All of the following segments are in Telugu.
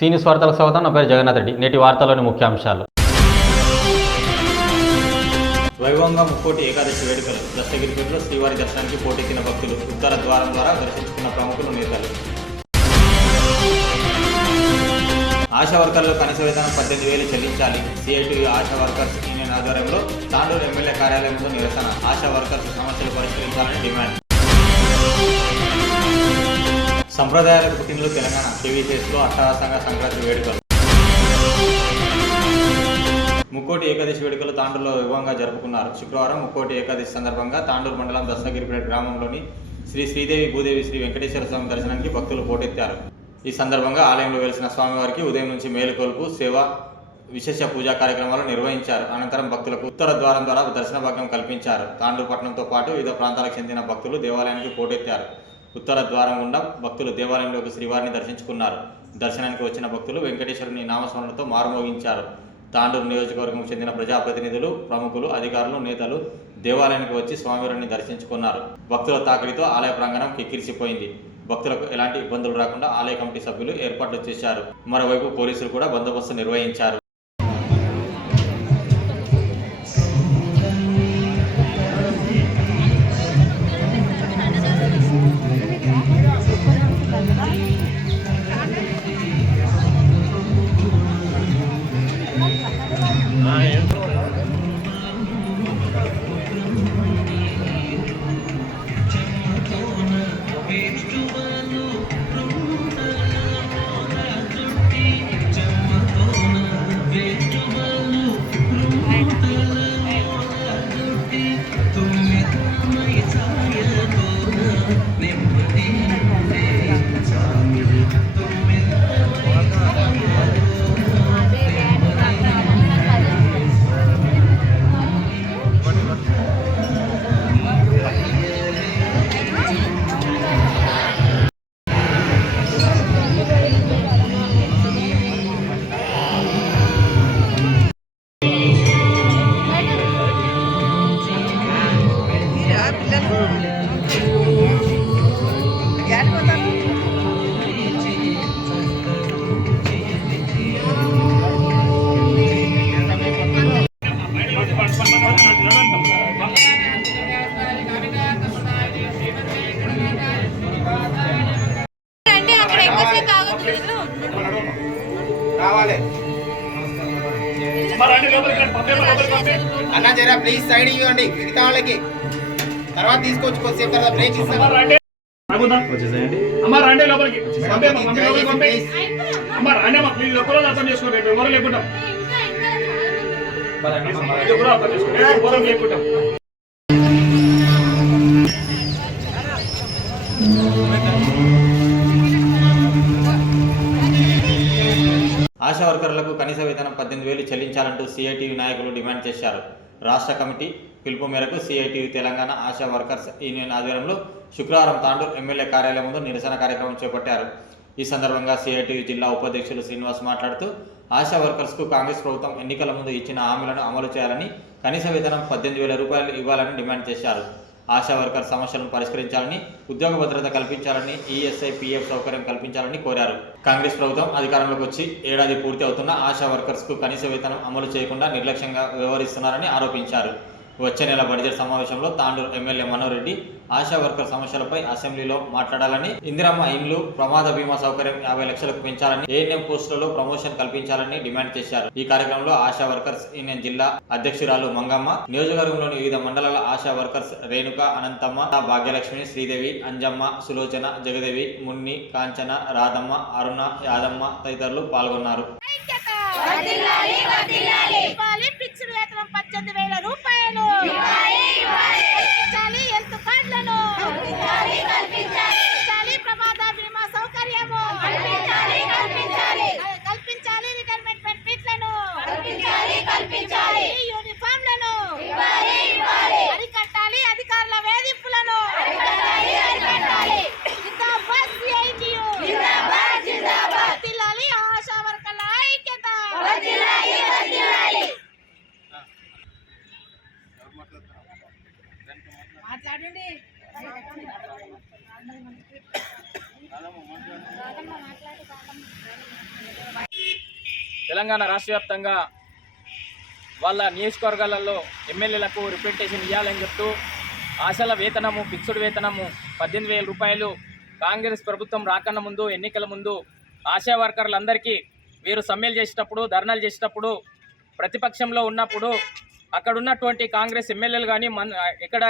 సీనియస్ వార్తలకు స్వాగతం. నా పేరు జగన్నాథ్ రెడ్డి. నేటి వార్తలోని ముఖ్యాంశాలు. వైభవంగా ముక్కోటి ఏకాదశి వేడుకలు. దస్తగిరిపేటలో శ్రీవారి దర్శనానికి పోటెత్తిన భక్తులు ఉత్తర ద్వారం ద్వారా దర్శించుకున్న ప్రముఖులు నేతలు. ఆశా వర్కర్లు కనీస వేతనం పద్దెనిమిది వేలు చెల్లించాలి. సిఐటి ఆశా వర్కర్స్ యూనియన్ ఆధ్వర్యంలో తాండూరు ఎమ్మెల్యే కార్యాలయంలో నిరసన. ఆశా వర్కర్స్ సమస్యలు పరిష్కరించాలని డిమాండ్. సంప్రదాయాలకు పుట్టినలు తెలంగాణ. కేవీసీఎస్లో అట్టహాసంగా సంక్రాంతి వేడుకలు. ముక్కోటి ఏకాదశి వేడుకలు తాండూరులో వైభవంగా జరుపుకున్నారు. శుక్రవారం ముక్కోటి ఏకాదశి సందర్భంగా తాండూరు మండలం దస్తగిరిపేట గ్రామంలోని శ్రీ శ్రీదేవి భూదేవి శ్రీ వెంకటేశ్వర స్వామి దర్శనానికి భక్తులు పోటెత్తారు. ఈ సందర్భంగా ఆలయంలో వెలిసిన స్వామివారికి ఉదయం నుంచి మేలుకొల్పు సేవ విశేష పూజా కార్యక్రమాలు నిర్వహించారు. అనంతరం భక్తులకు ఉత్తర ద్వారం ద్వారా దర్శన భాగ్యం కల్పించారు. తాండూరు పట్టణంతో పాటు వివిధ ప్రాంతాలకు చెందిన భక్తులు దేవాలయానికి పోటెత్తారు. ఉత్తర ద్వారం గుండా భక్తులు దేవాలయంలోకి శ్రీవారిని దర్శించుకున్నారు. దర్శనానికి వచ్చిన భక్తులు వెంకటేశ్వరుని నామస్మరణతో మారుమోగించారు. తాండూరు నియోజకవర్గం చెందిన ప్రజాప్రతినిధులు ప్రముఖులు అధికారులు నేతలు దేవాలయానికి వచ్చి స్వామివారిని దర్శించుకున్నారు. భక్తుల తాకిడితో ఆలయ ప్రాంగణం కిక్కిరిసిపోయింది. భక్తులకు ఎలాంటి ఇబ్బందులు రాకుండా ఆలయ కమిటీ సభ్యులు ఏర్పాట్లు చేశారు. మరోవైపు పోలీసులు కూడా బందోబస్తు నిర్వహించారు. రావాలి. అన్న జరా ప్లీజ్ సైడ్ ఇవ్వండి. మిగతా వాళ్ళకి. తర్వాత తీసుకొచ్చి కొద్దిసేపు తర్వాత బ్రేక్ ఇస్తాను. అమ్మ రండి. లోపలికి పంపే అమ్మ, పంపే లోపలికి పంపే అమ్మ రండి అమ్మ ప్లీజ్ ఒక్కరోజు అర్థం చేసుకోండి. ఎవరు లేకుంటాం ఇది కూడా అర్థం చేసుకోండి. ఎవరు ఆశా వర్కర్లకు కనీస వేతనం పద్దెనిమిది వేలు చెల్లించాలంటూ సిఐటియు నాయకులు డిమాండ్ చేశారు. రాష్ట్ర కమిటీ పిలుపు మేరకు CITU Telangana ASHA workers union ఆధ్వర్యంలో శుక్రవారం తాండూరు ఎమ్మెల్యే కార్యాలయం ముందు నిరసన కార్యక్రమం చేపట్టారు. ఈ సందర్భంగా సిఐటియు జిల్లా ఉపాధ్యక్షులు శ్రీనివాస్ మాట్లాడుతూ ఆశా వర్కర్స్కు కాంగ్రెస్ ప్రభుత్వం ఎన్నికల ముందు ఇచ్చిన హామీలను అమలు చేయాలని కనీస వేతనం పద్దెనిమిది వేల రూపాయలు ఇవ్వాలని డిమాండ్ చేశారు. ఆశా వర్కర్ సమస్యలను పరిష్కరించాలని ఉద్యోగ భద్రత కల్పించాలని ఈఎస్ఐ పీఎఫ్ సౌకర్యం కల్పించాలని కోరారు. కాంగ్రెస్ ప్రభుత్వం అధికారంలోకి వచ్చి ఏడాది పూర్తి అవుతున్న ఆశా వర్కర్స్కు కనీస వేతనం అమలు చేయకుండా నిర్లక్ష్యంగా వ్యవహరిస్తున్నారని ఆరోపించారు. వచ్చే నెల బడ్జెట్ సమావేశంలో Tandur MLA Manoreddy ASHA worker సమస్యలపై అసెంబ్లీలో మాట్లాడాలని ఇందిరమ్మ ఇండ్లు ప్రమాద బీమా సౌకర్యం యాభై లక్షలకు పెంచాలని ఏఎన్ఎం పోస్టులలో ప్రమోషన్ కల్పించాలని డిమాండ్ చేశారు. ఈ కార్యక్రమంలో ఆశా వర్కర్స్ యూనియన్ జిల్లా అధ్యక్షురాలు మంగమ్మ నియోజకవర్గంలోని వివిధ మండలాల ఆశా వర్కర్స్ రేణుక అనంతమ్మ భాగ్యలక్ష్మి శ్రీదేవి అంజమ్మ సులోచన జగదేవి మున్ని కాంచన రాధమ్మ అరుణ యాదమ్మ తదితరులు పాల్గొన్నారు. పద్దెనిమిది వేల రూపాయలు. తెలంగాణ రాష్ట్ర వ్యాప్తంగా వాళ్ళ నియోజకవర్గాలలో ఎమ్మెల్యేలకు రిప్రజెంటేషన్ ఇవ్వాలని చెప్తూ ఆశల వేతనము ఫిక్స్డ్ వేతనము పద్దెనిమిది వేల రూపాయలు కాంగ్రెస్ ప్రభుత్వం రాకన్న ముందు ఎన్నికల ముందు ఆశా వర్కర్లందరికీ వీరు సమ్మెలు చేసేటప్పుడు ధర్నాలు చేసేటప్పుడు ప్రతిపక్షంలో ఉన్నప్పుడు అక్కడ ఉన్నటువంటి కాంగ్రెస్ ఎమ్మెల్యేలు కానీ మన ఇక్కడ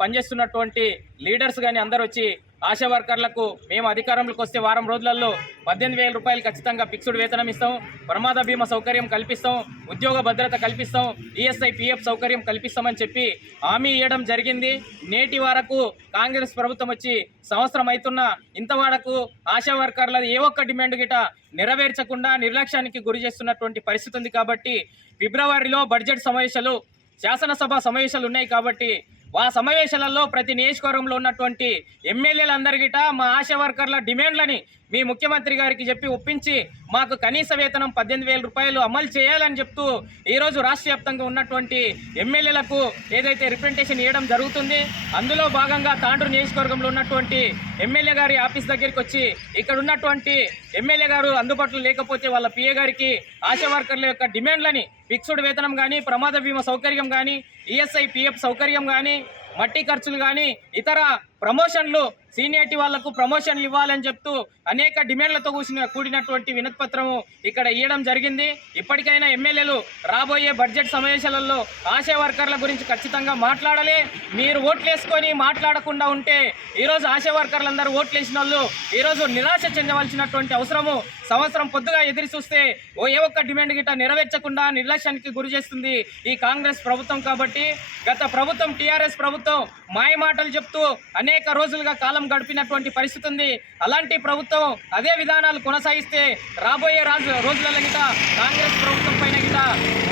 పనిచేస్తున్నటువంటి లీడర్స్ కానీ అందరు వచ్చి ఆశా వర్కర్లకు మేము అధికారంలోకి వస్తే వారం రోజులలో పద్దెనిమిది వేల రూపాయలు ఖచ్చితంగా ఫిక్స్డ్ వేతనం ఇస్తాం. ప్రమాద బీమా సౌకర్యం కల్పిస్తాం. ఉద్యోగ భద్రత కల్పిస్తాం. ఈఎస్ఐ పిఎఫ్ సౌకర్యం కల్పిస్తామని చెప్పి హామీ ఇవ్వడం జరిగింది. నేటి వరకు కాంగ్రెస్ ప్రభుత్వం వచ్చి సంవత్సరం అవుతున్న ఇంతవరకు ఆశా వర్కర్ల ఏ ఒక్క డిమాండ్ గిట నెరవేర్చకుండా నిర్లక్ష్యానికి గురి చేస్తున్నటువంటి పరిస్థితి ఉంది కాబట్టి ఫిబ్రవరిలో బడ్జెట్ సమావేశాలు శాసనసభ సమావేశాలు ఉన్నాయి కాబట్టి ఆ సమావేశాలలో ప్రతి నియోజకవర్గంలో ఉన్నటువంటి ఎమ్మెల్యేలందరిగిట మా ఆశా వర్కర్ల డిమాండ్లని మీ ముఖ్యమంత్రి గారికి చెప్పి ఒప్పించి మాకు కనీస వేతనం పద్దెనిమిది వేల రూపాయలు అమలు చేయాలని చెప్తూ ఈరోజు రాష్ట్ర వ్యాప్తంగా ఉన్నటువంటి ఎమ్మెల్యేలకు ఏదైతే రిప్రజెంటేషన్ ఇవ్వడం జరుగుతుంది అందులో భాగంగా తాండ్రు నియోజకవర్గంలో ఉన్నటువంటి ఎమ్మెల్యే గారి ఆఫీస్ దగ్గరికి వచ్చి ఇక్కడ ఉన్నటువంటి ఎమ్మెల్యే గారు అందుబాటులో లేకపోతే వాళ్ళ పిఏ గారికి ఆశా వర్కర్ల యొక్క డిమాండ్లని ఫిక్స్డ్ వేతనం కానీ ప్రమాద బీమా సౌకర్యం కానీ ఈఎస్ఐ పిఎఫ్ సౌకర్యం కానీ మట్టి ఖర్చులు కానీ ఇతర ప్రమోషన్లు సీనియర్టీ వాళ్ళకు ప్రమోషన్లు ఇవ్వాలని చెప్తూ అనేక డిమాండ్లతో కూసిన కూడినటువంటి వినతిపత్రము ఇక్కడ ఇవ్వడం జరిగింది. ఇప్పటికైనా ఎమ్మెల్యేలు రాబోయే బడ్జెట్ సమావేశాలలో ఆశా వర్కర్ల గురించి ఖచ్చితంగా మాట్లాడాలి. మీరు ఓట్లేసుకొని మాట్లాడకుండా ఉంటే ఈరోజు ఆశా వర్కర్లందరూ ఓట్లేసిన వాళ్ళు ఈరోజు నిరాశ చెందవలసినటువంటి అవసరము సంవత్సరం పొద్దుగా ఎదురు చూస్తే ఓ ఏ ఒక్క డిమాండ్ గిట్ట నెరవేర్చకుండా నిర్లక్ష్యానికి గురి చేస్తుంది ఈ కాంగ్రెస్ ప్రభుత్వం కాబట్టి గత ప్రభుత్వం టీఆర్ఎస్ ప్రభుత్వం మాయ మాటలు చెప్తూ అనేక రోజులుగా కాలం గడిపినటువంటి పరిస్థితి ఉంది. అలాంటి ప్రభుత్వం అదే విధానాలు కొనసాగిస్తే రాబోయే రాజు రోజులలో గిట కాంగ్రెస్ ప్రభుత్వం పైన గిట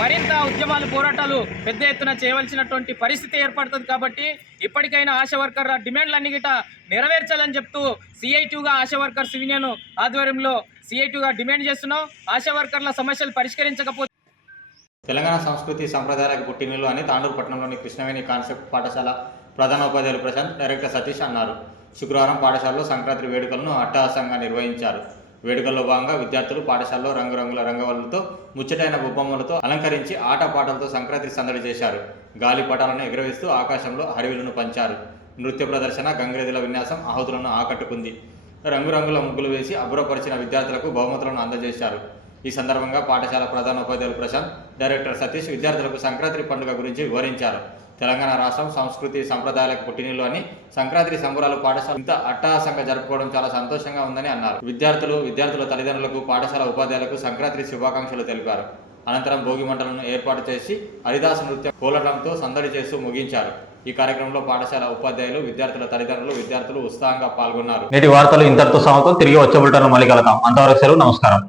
మరింత ఉద్యమాలు పోరాటాలు పెద్ద ఎత్తున చేయవలసినటువంటి పరిస్థితి ఏర్పడుతుంది కాబట్టి ఇప్పటికైనా ఆశా వర్కర్ల డిమాండ్లన్నీ గిట నెరవేర్చాలని చెప్తూ సిఐటిగా ఆశా వర్కర్స్ యూనియన్ ఆధ్వర్యంలో సిఐటిగా డిమాండ్ చేస్తున్నాం. ఆశా వర్కర్ల సమస్యలు పరిష్కరించకపోతే తెలంగాణ సంస్కృతి సంప్రదాయాలకు పుట్టినలు అని తాండూరు పట్టణంలోని కృష్ణవేణి కాన్సెప్ట్ పాఠశాల ప్రధానోపాధ్యాయులు ప్రశాంత్ డైరెక్టర్ సతీష్ అన్నారు. శుక్రవారం పాఠశాలలో సంక్రాంతి వేడుకలను అట్టహాసంగా నిర్వహించారు. వేడుకల్లో భాగంగా విద్యార్థులు పాఠశాలలో రంగురంగుల రంగవల్లుతో ముచ్చటైన బొమ్మలతో అలంకరించి ఆటపాటలతో సంక్రాంతి సందడి చేశారు. గాలిపటాలను ఎగరవేస్తూ ఆకాశంలో హరివిలను పంచారు. నృత్య ప్రదర్శన గంగిరెద్దుల విన్యాసం ఆహుతులను ఆకట్టుకుంది. రంగురంగుల ముగ్గులు వేసి అబ్బురపరిచిన విద్యార్థులకు బహుమతులను అందజేశారు. ఈ సందర్భంగా పాఠశాల ప్రధానోపాధ్యాయులు ప్రశాంత్ డైరెక్టర్ సతీష్ విద్యార్థులకు సంక్రాంతి పండుగ గురించి వివరించారు. తెలంగాణ రాష్ట్రం సంస్కృతి సంప్రదాయాలకు పుట్టినిల్లు అని సంక్రాంతి సంబరాలు పాఠశాల ఇంత అట్టహాసంగా జరుపుకోవడం చాలా సంతోషంగా ఉందని అన్నారు. విద్యార్థులు విద్యార్థుల తల్లిదండ్రులకు పాఠశాల ఉపాధ్యాయులకు సంక్రాంతి శుభాకాంక్షలు తెలిపారు. అనంతరం భోగి మంటలను ఏర్పాటు చేసి హరిదాస నృత్యం కోలటంతో సందడి చేస్తూ ముగించారు. ఈ కార్యక్రమంలో పాఠశాల ఉపాధ్యాయులు విద్యార్థుల తల్లిదండ్రులు విద్యార్థులు ఉత్సాహంగా పాల్గొన్నారు. నేటి వార్తలు ఇంతటితో సమాప్తం. తిరిగి వచ్చే బులెటిన్లో మళ్ళీ కలుద్దాం. అంతవరకు సెలవు. నమస్కారం.